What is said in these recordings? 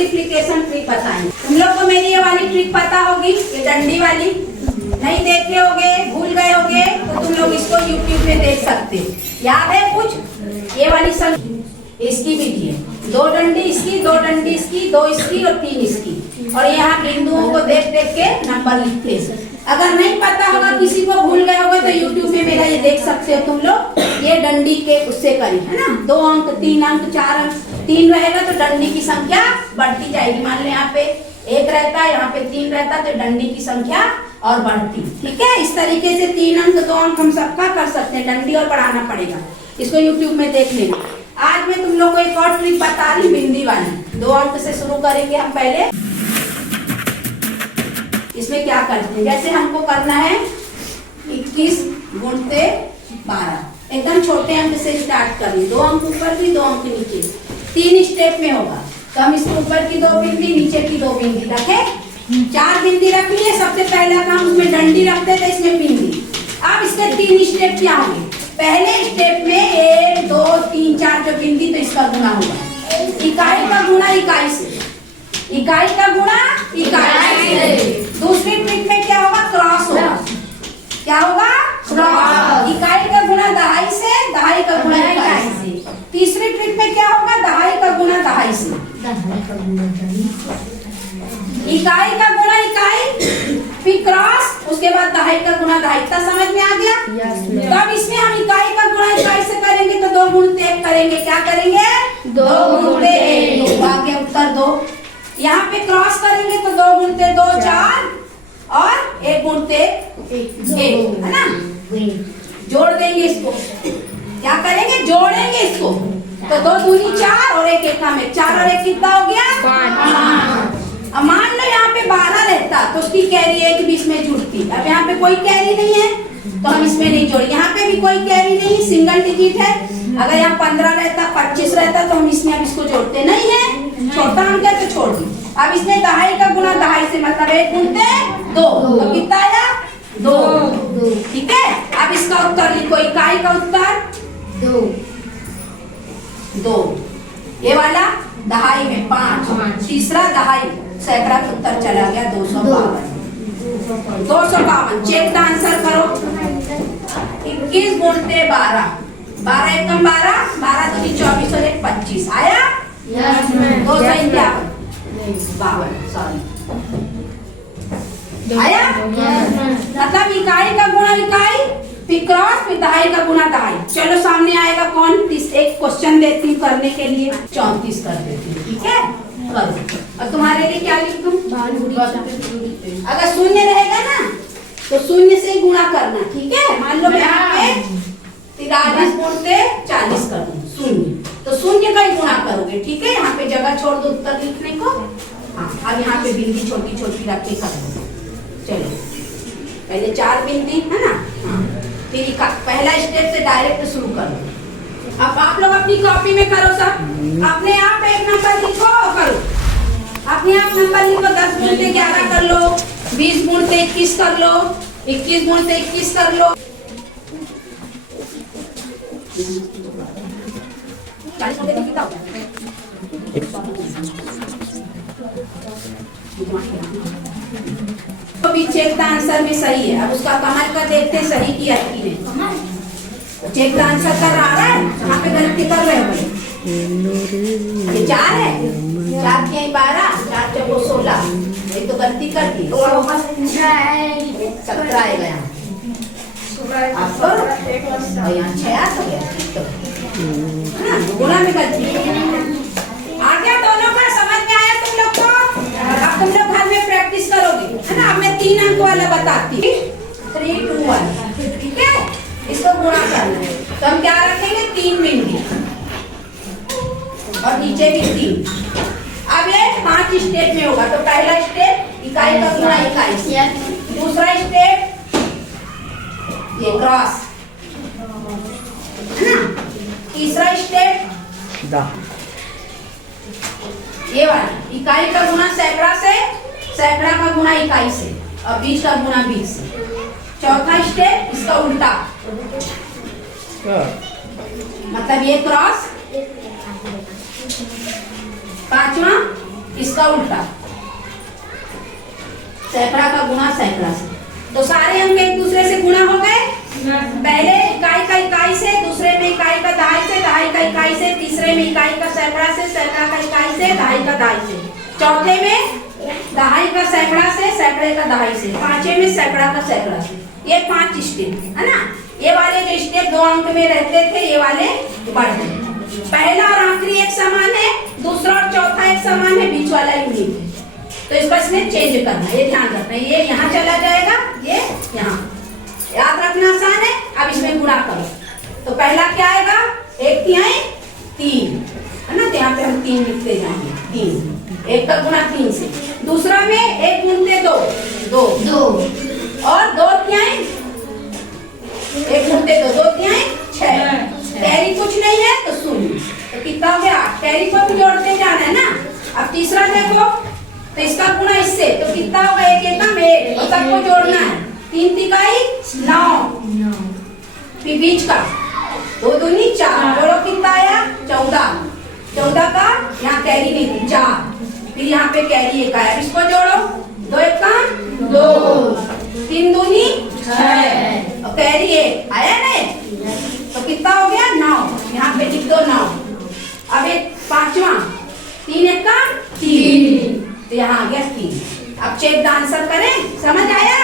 Multiplication trick बताएंगे। तुम लोग को मेरी ये वाली ट्रिक पता होगी, ये डंडी वाली नहीं देखे होगे, भूल गए होगे, तो तुम लोग इसको YouTube पे देख सकते हो। याद है कुछ? ये वाली संख्या इसकी भी थी, 2 डंडी इसकी, 2 डंडी इसकी, 2 इसकी और 3 इसकी, और यहाँ बिंदुओं को देख देख के नंबर लिखते हैं। अगर नहीं पता होगा, किसी को भूल गए होगा, तो YouTube में मेरा ये देख सकते हो तुम लोग। ये डंडी के उससे करी है ना, 2 अंक, 3 अंक, 4 अंक, 3 रहेगा तो डंडी की संख्या बढ़ती जाएगी। मान लो यहाँ पे 1 रहता है, यहाँ पे 3 रहता है, तो डंडी की संख्या और बढ़ती। ठीक है, इस तरीके से 3 अंक 2 अंक हम सबका कर सकते हैं, डंडी और बढ़ाना पड़ेगा। इसको YouTube में देख लेना। आज मैं तुम लोग को एक और ट्रिक बता रही, बिंदी वाली। 2 अंक से शुरू करेंगे हम पहले। इसमें क्या करते हैं, जैसे हमको करना है 21 गुणते 12, एकदम छोटे अंक से स्टार्ट करें। 2 अंक ऊपर की, 2 अंक नीचे, 3 स्टेप में होगा। तो हम इसके ऊपर की 2 बिंदी, नीचे की 2 बिंदी रखे, 4 बिंदी रख लिए। सबसे पहला काम उसमें डंडी रखते थे, इसमें बिंदी। अब इसके 3 स्टेप क्या होंगे? पहले स्टेप में 1 2 3 4 जो बिंदी, तो इसका गुणा होगा। इकाई का गुणा इकाई से, इकाई का गुणा इकाई से। दूसरी ट्रिक में क्या होगा? क्रॉस होगा। क्या होगा? क्रॉस। इकाई का गुणा दहाई से, दहाई का गुणा इकाई से। तीसरी ट्रिक में क्या होगा? दहाई का गुणा दहाई से, इकाई का गुणा इकाई, फिर क्रॉस, उसके बाद दहाई का गुणा दहाई। इतना समझ में आ गया? तो अब इसमें हम इकाई का गुणा इकाई से करेंगे तो 2 गुणते 1 करेंगे। क्या करेंगे? 2 गुणते 1। आगे उत्तर 2। यहाँ पे क्रॉस करेंगे तो 2 गुणते 2 4 और 1 गुणते 1, है ना? जोड़ देंगे इसको। क्या करेंगे? जोड़ेंगे इसको। तो 2 दूनी 4 और 1 एक में 4 और 1 कितना हो गया? 5। अब मान लो यहाँ पे 12 रहता तो उसकी कैरी 1 बीच में जुड़ती। अब यहाँ पे कोई कैरी नहीं है तो हम इसमें नहीं जोड़े। यहाँ पे भी कोई कैरी नहीं, सिंगल डिजिट है। अगर यहाँ 15 रहता, 25 रहता, तो हम इसमें अब इसको जोड़ते नहीं है, छोटा अंक है तो छोड़ दी। अब इसमें दहाई का गुणा दहाई से, मतलब 1 गुणते 2, तो कितना आया? 2। ठीक है, अब इसका उत्तर लिखो। इकाई का उत्तर 2। ये वाला दहाई में 5, तीसरा दहाई, सैकड़ा का उत्तर चला गया 252। 252। चेक द आंसर करो। 21 गुणते 12, 12 एकम 12, 12 दूनी 24 और 1 25 आया? 251, सॉरी, आया? मतलब इकाई का गुणा इकाई, फिर क्रॉस, फिर दहाई का गुणा दहाई। चलो सामने आएगा कौन? एक क्वेश्चन देती हूँ करने के लिए, 34 कर देती हूँ। ठीक है, करो। और तुम्हारे लिए क्या लिख दूं? अगर शून्य रहेगा ना तो शून्य से ही गुणा करना। ठीक है, मान लो मैं यहाँ पे 43 गुणते 40 कर दूं, शून्य, तो शून्य का ही गुणा करोगे। ठीक है, यहाँ पे जगह छोड़ दो उत्तर लिखने को। हाँ, अब यहाँ पे बिंदी छोटी छोटी रख के कर दो। चलो, पहले 4 बिंदी है ना। हाँ, फिर पहला स्टेप से डायरेक्ट शुरू करो। अब आप लोग अपनी कॉपी में करो सब, अपने आप 1 नंबर लिखो, करो अपने आप नंबर लिखो। 10 गुणते 11 कर लो, 20 गुणते 21 कर लो, 21 गुणते 21 कर लो। 40 गुणते कितना होता है? तो भी चेक द आंसर में सही है। अब उसका कमल का देखते हैं सही किया कि नहीं। चेक द आंसर कर रहा है, कहाँ पे गलती कर रहे हो? ये 4 है, 4 के 12, 4 चौको 16, ये तो गलती कर दी। 17 आएगा यहाँ, आपको यहाँ 6 आ तो गया, गुणा में गलती आ गया। दोनों का समझ में आया तुम लोग को? अब तुम लोग घर में प्रैक्टिस करोगे, है ना? अब मैं 3 अंक वाला बताती हूँ, 3 2 1। ठीक है, इसको गुणा करना है तो हम क्या रखेंगे? 3 बिंदी और नीचे भी 3। अब ये 5 स्टेप में होगा। तो पहला स्टेप इकाई का गुणा इकाई से, दूसरा स्टेप ये क्रॉस, है ना? तीसरा स्टेप ये वाला इकाई का गुणा सैकड़ा से, सैकड़ा का गुणा इकाई से, और 20 का गुणा 20 से। चौथा स्टेप इसका उल्टा, मतलब ये क्रॉस। पांचवा इसका उल्टा, सैकड़ा का गुणा सैकड़ा से। तो सारे अंक एक दूसरे से गुणा हो गए। पहले इकाई का इकाई से, दूसरे में इकाई का दहाई से, दहाई का इकाई से, तीसरे में इकाई का सैकड़ा से, सैकड़ा का इकाई से, दहाई का दहाई से, चौथे में दहाई का सैकड़ा से, सैकड़े का दहाई से, पांचवे में सैकड़ा का सैकड़ा से। ये 5 स्टेप है ना। ये वाले जो स्टेप 2 अंक में रहते थे, ये वाले बढ़ गए। पहला और आखिरी एक समान है, दूसरा और चौथा एक समान है, बीच वाला यूनिक है। तो इसको इसमें चेंज करना है, ये ध्यान रखना है। ये यहाँ चला जाएगा, ये यहाँ, याद रखना आसान है। अब इसमें गुणा करो। तो पहला क्या आएगा, 1 तिहाई 3 है ना। तो यहाँ पे हम 3 लिखते जाएंगे, 3, 1 का गुणा 3 से। दूसरा में 1 गुणते 2, 2 और 2 तिहाई 1 गुणते 2, 2 तिहाई 6। कैरी कुछ नहीं है तो 0। तो कितना हो गया, 8। कैरी को भी जोड़ते जाना है ना। अब तीसरा देखो, तो इसका गुणा इससे, तो कितना होगा, 1 एकम 1 और सबको जोड़ना है। 3 तिहाई 9, फिर बीच का 2 दूनी 4, जोड़ो कितना आया, 14। 14 का यहाँ कैरी नहीं थी, 4, फिर यहाँ पे कैरी 1 आया, इसको जोड़ो, 2 एकम 2, 3 दूनी 6 और कैरी 1 आया नहीं। तो कितना हो गया, 9। यहाँ पे लिख दो 9। अब एक पांचवा, 3 एकम 3, तो यहाँ आ गया 3। अब चेक द आंसर करें, समझ आया।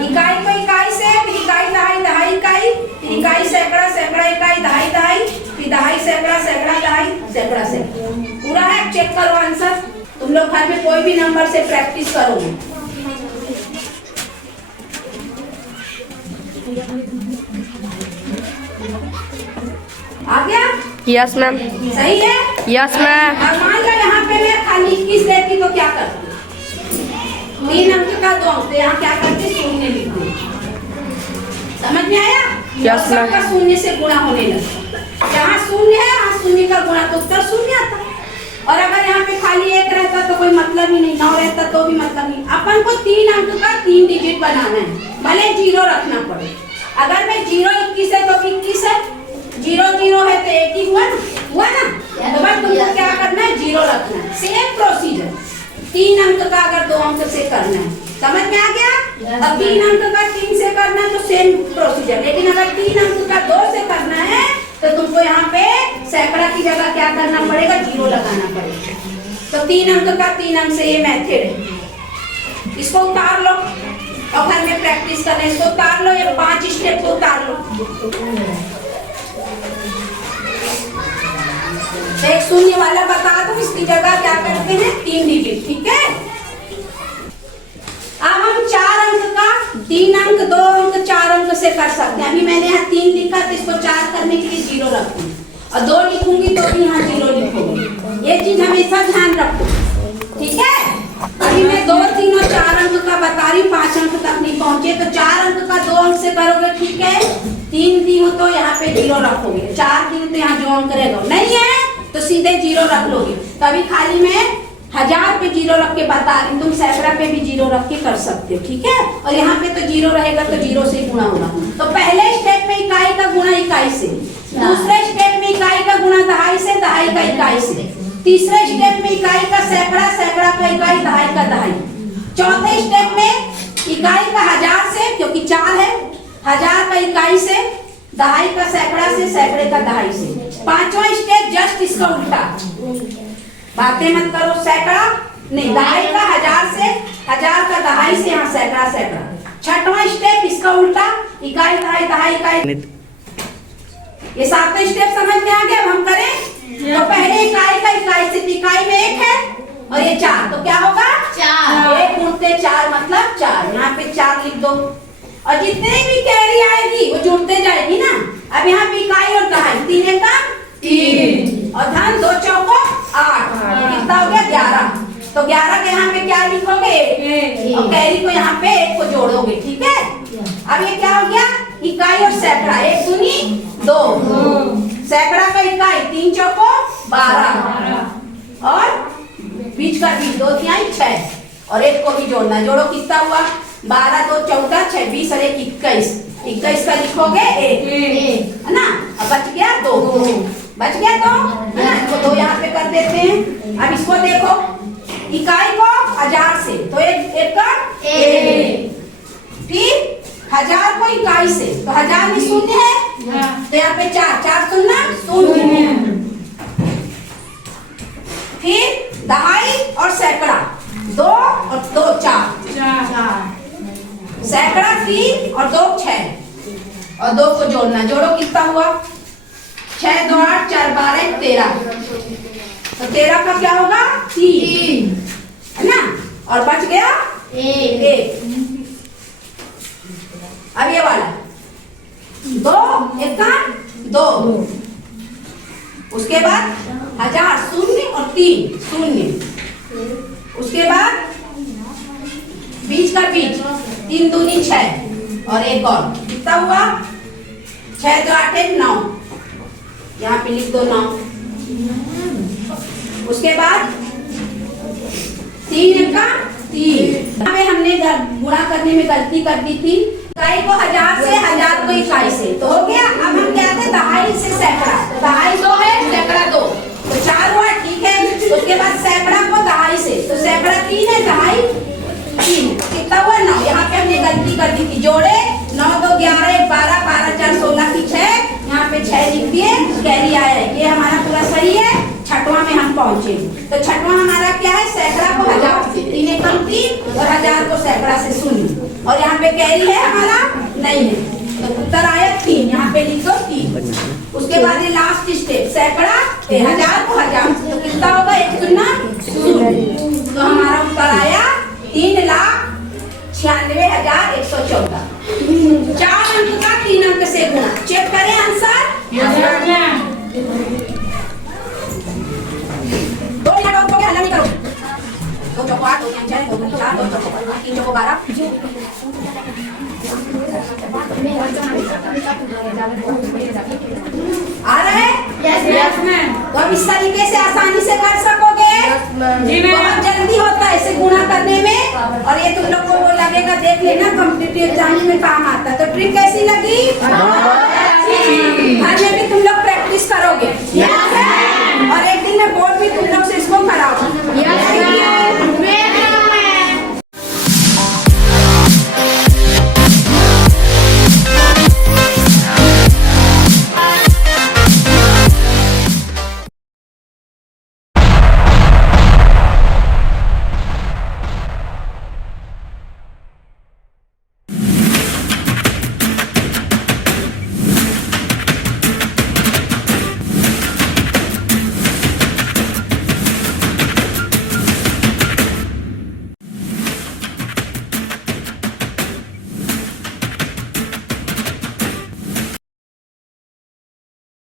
इकाई को इकाई से, फिर इकाई दहाई, दहाई इकाई, फिर इकाई सैकड़ा, सैकड़ा इकाई, दहाई दहाई, फिर दहाई सैकड़ा, सैकड़ा दहाई, सैकड़ा सैकड़ा। पूरा है, चेक करो आंसर। तुम लोग घर में कोई भी नंबर से प्रैक्टिस करोगे। आ गया? Yes ma'am. सही है? Yes ma'am. अब मान लो यहाँ पे मैं खाली 21 देती तो क्या करती, 3 अंक का 2 अंक, तो यहाँ क्या करती, 0 लिखती। समझ में आया? Yes ma'am. सबका 0 से गुणा होने लगता। जहाँ 0 है वहाँ 0 का गुणा, तो उत्तर 0 आता। और अगर यहाँ पे खाली 1 रहता तो कोई मतलब ही नहीं, 9 रहता तो भी मतलब नहीं। अपन को 3 अंक का 3 डिजिट बनाना है, भले 0 रखना पड़े। अगर मैं 0 21 है तो 21 है, 0 0 है तो 1 ही हुआ ना। तो बस तुमको क्या करना है, 0 रखना है। सेम प्रोसीजर, 3 अंक का अगर 2 अंक से करना है, समझ में आ गया। अब 3 अंक का 3 से करना है तो सेम प्रोसीजर, लेकिन अगर 3 अंक का 2 से करना है तो तुमको यहाँ पे सैकड़ा की जगह क्या करना पड़ेगा, 0 लगाना पड़ेगा। तो 3 अंक का 3 अंक से ये मेथड है। इसको उतार लो और घर में प्रैक्टिस करना। इसको उतार लो, ये 5 स्टेप को उतार लो। एक 0 वाला बता दो, इसकी जगह क्या करते हैं, 3 डिजिट, ठीक है। अब हम 4 अंक का 3 अंक, 2 अंक, 4 अंक से कर सकते हैं। अभी मैंने यहाँ 3 लिखा तो इसको 4 करने के लिए 0 रखूंगी, और 2 लिखूंगी तो भी यहाँ 0 लिखूंगी। ये चीज हमेशा ध्यान रखो, ठीक है। अभी मैं 2, 3 और 4 अंक का बता रही हूँ, 5 अंक तक नहीं पहुंचे। तो 4 अंक का 2 अंक से करोगे, ठीक है। 3 दी हो तो यहाँ पे 0 रखोगे, 4 दी तो यहाँ जो अंक रहेगा, नहीं है तो सीधे 0 रख लोगे। तो अभी खाली मैं 1000 पे 0 रख के बता रही हूँ, तुम सैकड़ा पे भी 0 रख के कर सकते हो, ठीक है। और यहाँ पे तो 0 रहेगा तो 0 से गुणा होगा। तो पहले स्टेप में इकाई का गुणा इकाई से, दूसरे स्टेप में इकाई का गुणा दहाई से, दहाई का इकाई से, तीसरे स्टेप में इकाई का सैकड़ा, सैकड़ा का इकाई, दहाई का दहाई, चौथे स्टेप में इकाई का 1000 से, क्योंकि 4 है, 1000 का इकाई से, दहाई का सैकड़ा से, सैकड़े का दहाई से। 5वां स्टेप जस्ट इसका उल्टा, बातें मत करो, सैकड़ा नहीं, दहाई का 1000 से, 1000 का दहाई से, यहाँ सैकड़ा सैकड़ा। 6वां स्टेप इसका उल्टा, इकाई दहाई, दहाई इकाई। ये 7वां स्टेप समझ में आ गया। अब हम करें तो पहले इकाई का इकाई से, इकाई में 1 है और ये 4, तो क्या होगा, 4। 1 गुणते 4 मतलब 4, यहाँ पे 4 लिख दो। और जितने भी कैरी आएगी वो जुड़ते जाएगी ना। अब यहाँ पे इकाई और दहाई, 3 एकम 3 और धन 2 चौको 8, कितना हो गया, 11। तो 11 के यहाँ पे क्या लिखोगे, 1, और कैरी को यहाँ पे 1 को जोड़ोगे, ठीक है। अब ये क्या हो गया, इकाई और सैकड़ा, 1 दूनी 2, सैकड़ा का इकाई 3 चौको 12 और बीच का 2 तिहाई 6 और 1 को भी जोड़ना, जोड़ो कितना हुआ, 12 2 14 6 20 और 1 21, 21 का लिखोगे 1 है ना। अब बच गया 2, बच गया 2 है ना। इसको 2 यहाँ पे कर देते हैं। अब इसको देखो, इकाई को 1000 से, तो एक एकड़ एक। फिर 1000 को इकाई से, तो 1000 में शून्य है, तो यहाँ पे 4 4 शून्य शून्य। फिर दहाई और सैकड़ा, 2 और 2 4, सैकड़ा 3 और 2 6, और 2 को जोड़ना, जोड़ो कितना हुआ, 6 2 8 4 12 13, तो 13 का क्या होगा 3, है ना, और बच गया 1। अब ये वाला 2 1 2, उसके बाद 1000 शून्य और 3 शून्य, उसके बाद बीच का बीच 3 दूनी 6 और एक और, कितना हुआ 6 2 8 1 9, यहाँ पे लिख दो 9। उसके बाद 3 का 3, हमने गुणा करने में गलती कर दी थी, इकाई को 1000 से, 1000 को इकाई से, तो हो गया। अब हम क्या थे, दहाई से सैकड़ा, दहाई 2 है, सैकड़ा 2, तो 4 हुआ, ठीक है। उसके बाद सैकड़ा को दहाई से, तो सैकड़ा 3 है, दहाई 3, कितना हुआ 9। यहाँ पे हमने गलती कर दी थी, जोड़े 9 2 11 1 12 12 4 16 की 6, यहाँ पे 6 लिख दिए, कैरी आया है, ये हमारा पूरा सही है। छठवां में हम पहुंचे, तो छठवां हमारा क्या है, सैकड़ा को 1000 से, 3 एकम 3 और 1000 को सैकड़ा से शून्य, और यहाँ पे कैरी है हमारा नहीं है, तो उत्तर आया 3, यहाँ पे लिख दो 3। उसके बाद ये लास्ट स्टेप, सैकड़ा 1000 को 1000 से, तो कितना होगा 1 शून्य शून्य, तो हमारा उत्तर आया 3,96,114। 4 अंक का 3 अंक से गुणा, चेक करें आंसर। दो मिनट और हल्ला नहीं करो, 2 चौको 8 2 6 2 4 2 चौको 3 चौको 12, आ रहा है? Yes ma'am. तो अब इस तरीके से आसानी से कर सकोगे, बहुत जल्दी होता है इसे गुणा करने में, और ये तुम लोग को वो लगेगा, देख लेना कॉम्पिटिटिव एग्जाम में काम आता है। तो ट्रिक कैसी लगी? घर में भी तुम लोग प्रैक्टिस करोगे, और एक दिन में बोर्ड भी तुम लोग से इसको कराओ।